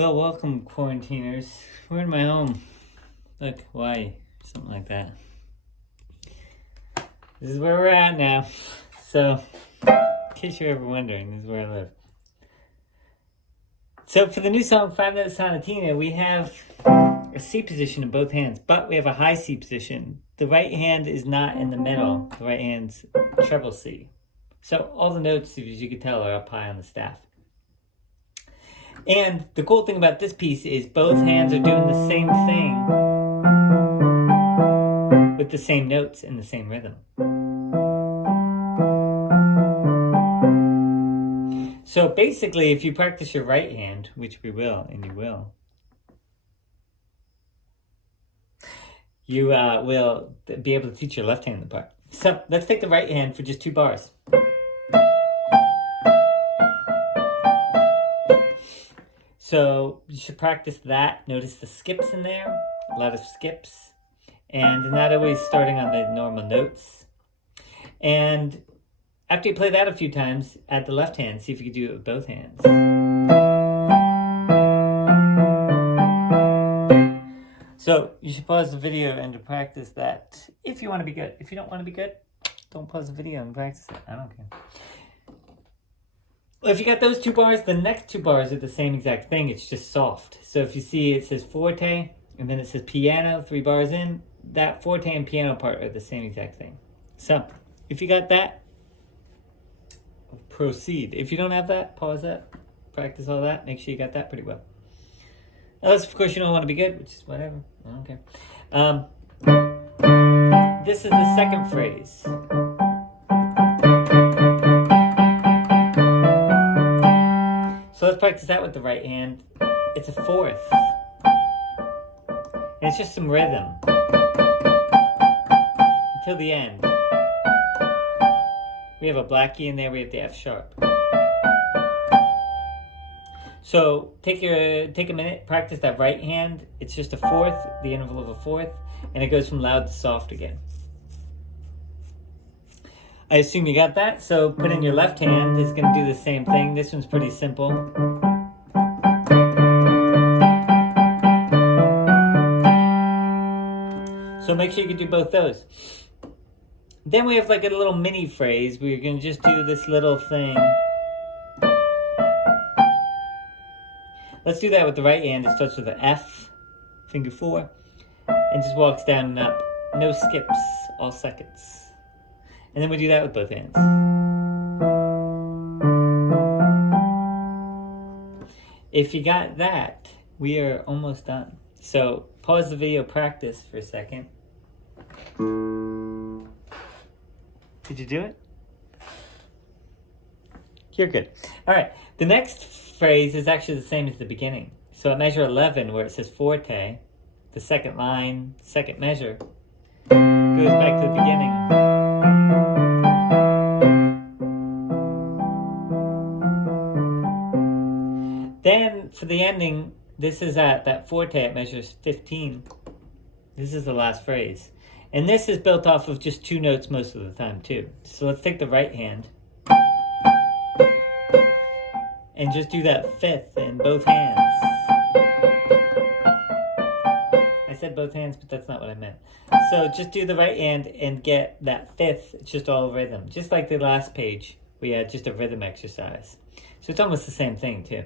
Well, welcome, quarantiners. We're in my home. Look, Hawaii, something like that. This is where we're at now. So, in case you're ever wondering, this is where I live. So, for the new song, 5-Note Sonatina, we have a C position in both hands, but we have a high C position. The right hand is not in the middle. The right hand's treble C. So, all the notes, as you can tell, are up high on the staff. And the cool thing about this piece is both hands are doing the same thing with the same notes in the same rhythm. So basically, if you practice your right hand, which we will, and you will be able to teach your left hand apart. So let's take the right hand for just 2 bars. So you should practice that. Notice the skips in there, a lot of skips, and not always starting on the normal notes. And after you play that a few times, add the left hand. See if you can do it with both hands. So you should pause the video and to practice that if you want to be good. If you don't want to be good, don't pause the video and practice it. I don't care. Well, if you got those 2 bars, the next 2 bars are the same exact thing. It's just soft. So if you see it says forte, and then it says piano, 3 bars in, that forte and piano part are the same exact thing. So if you got that, proceed. If you don't have that, pause that, practice all that, make sure you got that pretty well. Unless, of course, you don't want to be good, which is whatever. I don't care. This is the second phrase. So let's practice that with the right hand. It's a 4th. And it's just some rhythm. Until the end. We have a black key in there, we have the F sharp. So take a minute, practice that right hand. It's just a 4th, the interval of a 4th, and it goes from loud to soft again. I assume you got that, so put in your left hand. It's going to do the same thing. This one's pretty simple. So make sure you can do both those. Then we have like a little mini phrase where you're going to just do this little thing. Let's do that with the right hand. It starts with an F, finger 4, and just walks down and up. No skips, all seconds. And then we do that with both hands. If you got that, we are almost done. So pause the video, practice for a second. Did you do it? You're good. All right, the next phrase is actually the same as the beginning. So at measure 11, where it says forte, the second line, second measure, goes back to the beginning. Then, for the ending, this is at that forte at measure 15. This is the last phrase. And this is built off of just 2 notes most of the time, too. So let's take the right hand and just do that 5th in both hands. I said both hands, but that's not what I meant. So just do the right hand and get that 5th. It's just all rhythm. Just like the last page, we had just a rhythm exercise. So it's almost the same thing, too.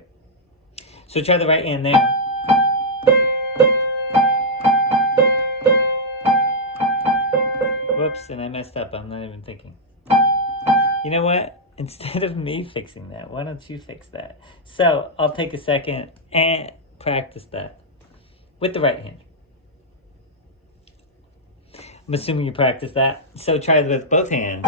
So try the right hand there. Whoops, and I messed up. I'm not even thinking. You know what? Instead of me fixing that, why don't you fix that? So I'll take a second and practice that with the right hand. I'm assuming you practice that. So try it with both hands.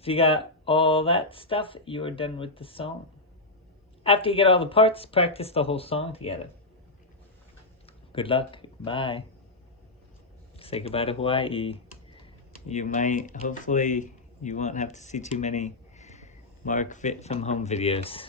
If you got all that stuff, you are done with the song. After you get all the parts, practice the whole song together. Good luck. Bye. Say goodbye to Hawaii. You might, hopefully, you won't have to see too many Mark Fit from home videos.